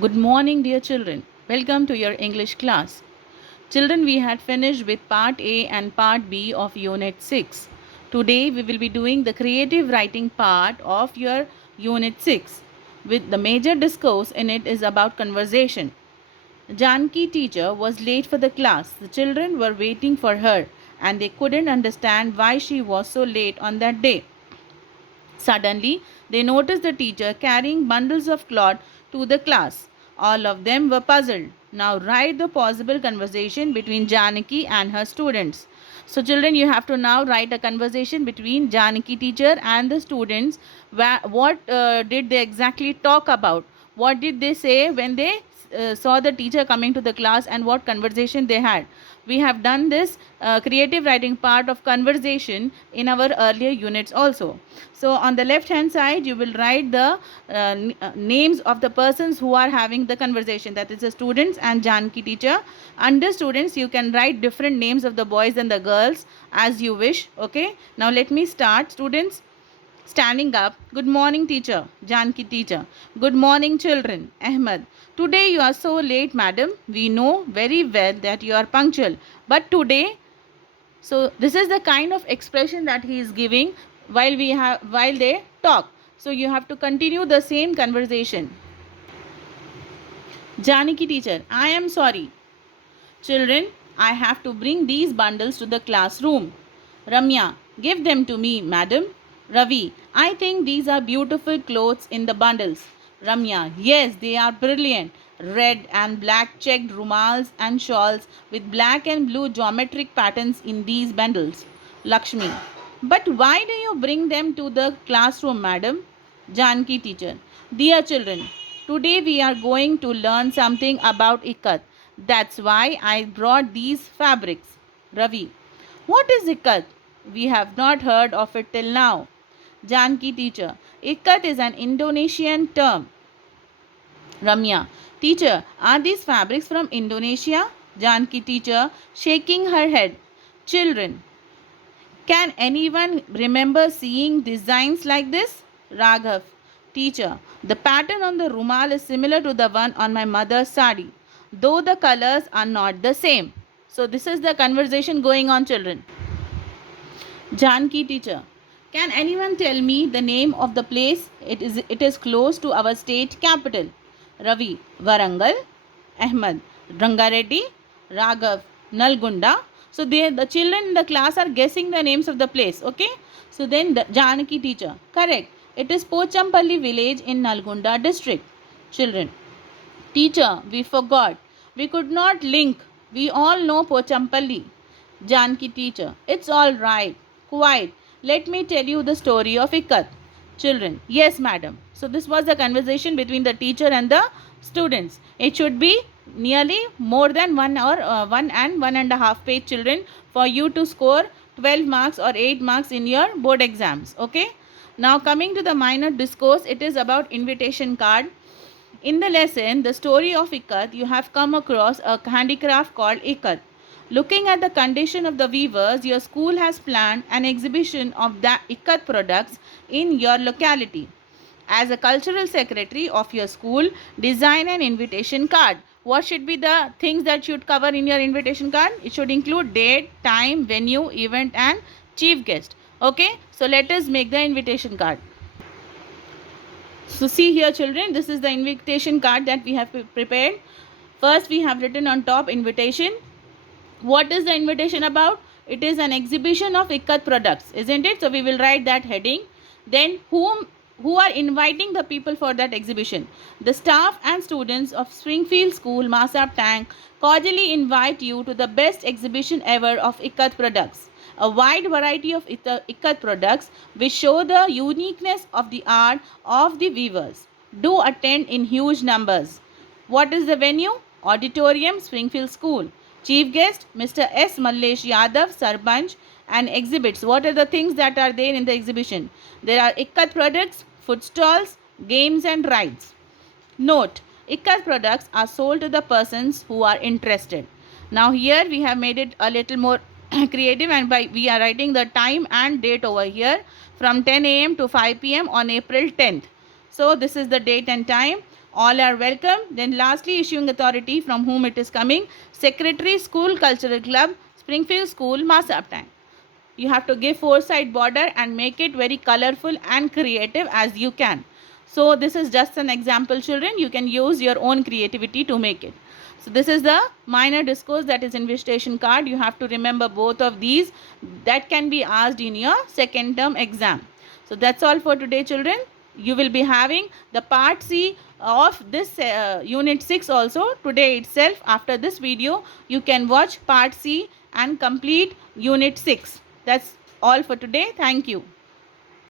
Good morning, dear children. Welcome to your English class. Children, we had finished with part A and part B of Unit 6. Today, we will be doing the creative writing part of your Unit 6. With the major discourse in it is about conversation. Janki teacher was late for the class. The children were waiting for her and they couldn't understand why she was so late on that day. Suddenly, they noticed the teacher carrying bundles of cloth to the class. All of them were puzzled. Now, write the possible conversation between Janaki and her students. So, children, you have to now write a conversation between Janaki teacher and the students. What did they exactly talk about? What did they say when they saw the teacher coming to the class, and what conversation they had? We have done this creative writing part of conversation in our earlier units also. So on the left hand side you will write the names of the persons who are having the conversation, that is the students and Janki teacher. Under students you can write different names of the boys and the girls as you wish. Okay, now let me start. Students standing up. Good morning, teacher. Janki teacher. Good morning, children. Ahmed. Today you are so late, madam. We know very well that you are punctual. But today, so this is the kind of expression that he is giving while they talk. So you have to continue the same conversation. Janaki teacher. I am sorry. Children, I have to bring these bundles to the classroom. Ramya, give them to me, madam. Ravi, I think these are beautiful clothes in the bundles. Ramya, yes, they are brilliant. Red and black checked rumals and shawls with black and blue geometric patterns in these bundles. Lakshmi, but why do you bring them to the classroom, madam? Janki teacher, dear children, today we are going to learn something about ikat. That's why I brought these fabrics. Ravi, what is ikat? We have not heard of it till now. Janki teacher, ikat is an Indonesian term. Ramya, teacher, are these fabrics from Indonesia? Janki teacher, shaking her head. Children, can anyone remember seeing designs like this? Raghav, teacher, the pattern on the rumal is similar to the one on my mother's sari, though the colors are not the same. So this is the conversation going on, children. Janki teacher, can anyone tell me the name of the place? It is close to our state capital. Ravi, Varangal. Ahmed, Rangareddy. Raghav, Nalgunda. So the children in the class are guessing the names of the place. Okay. So then the Janaki teacher, correct. It is Pochampalli village in Nalgunda district. Children, teacher, we forgot. We could not link. We all know Pochampalli. Janki teacher, it's all right. Quite. Let me tell you the story of Ikat. Children, yes, madam. So this was the conversation between the teacher and the students. It should be nearly more than 1 and 1.5 page, children, for you to score 12 marks or 8 marks in your board exams. Okay. Now coming to the minor discourse, it is about invitation card. In the lesson, the story of Ikat, you have come across a handicraft called Ikat. Looking at the condition of the weavers, your school has planned an exhibition of the Ikat products in your locality. As a cultural secretary of your school, design an invitation card. What should be the things that should cover in your invitation card? It should include date, time, venue, event, and chief guest. Okay, so let us make the invitation card. So see here, children, this is the invitation card that we have prepared. First we have written on top invitation. What is the invitation about? It is an exhibition of Ikat products, isn't it? So we will write that heading. Then who are inviting the people for that exhibition? The staff and students of Springfield School, Masab Tank, cordially invite you to the best exhibition ever of Ikat products. A wide variety of Ikat products which show the uniqueness of the art of the weavers. Do attend in huge numbers. What is the venue? Auditorium, Springfield School. Chief guest, Mr. S. Mallesh Yadav, Sarpanch, and exhibits. What are the things that are there in the exhibition? There are Ikat products, food stalls, games and rides. Note, Ikat products are sold to the persons who are interested. Now here we have made it a little more creative, and we are writing the time and date over here from 10 a.m. to 5 p.m. on April 10th. So this is the date and time. All are welcome. Then lastly, issuing authority from whom it is coming. Secretary, School Cultural Club, Springfield School, Masaptan. You have to give four-side border and make it very colorful and creative as you can. So this is just an example, children. You can use your own creativity to make it. So this is the minor discourse, that is invitation card. You have to remember both of these. That can be asked in your second term exam. So that's all for today, children. You will be having the part C of this unit 6 also today itself. After this video, you can watch part C and complete unit 6. That's all for today. Thank you.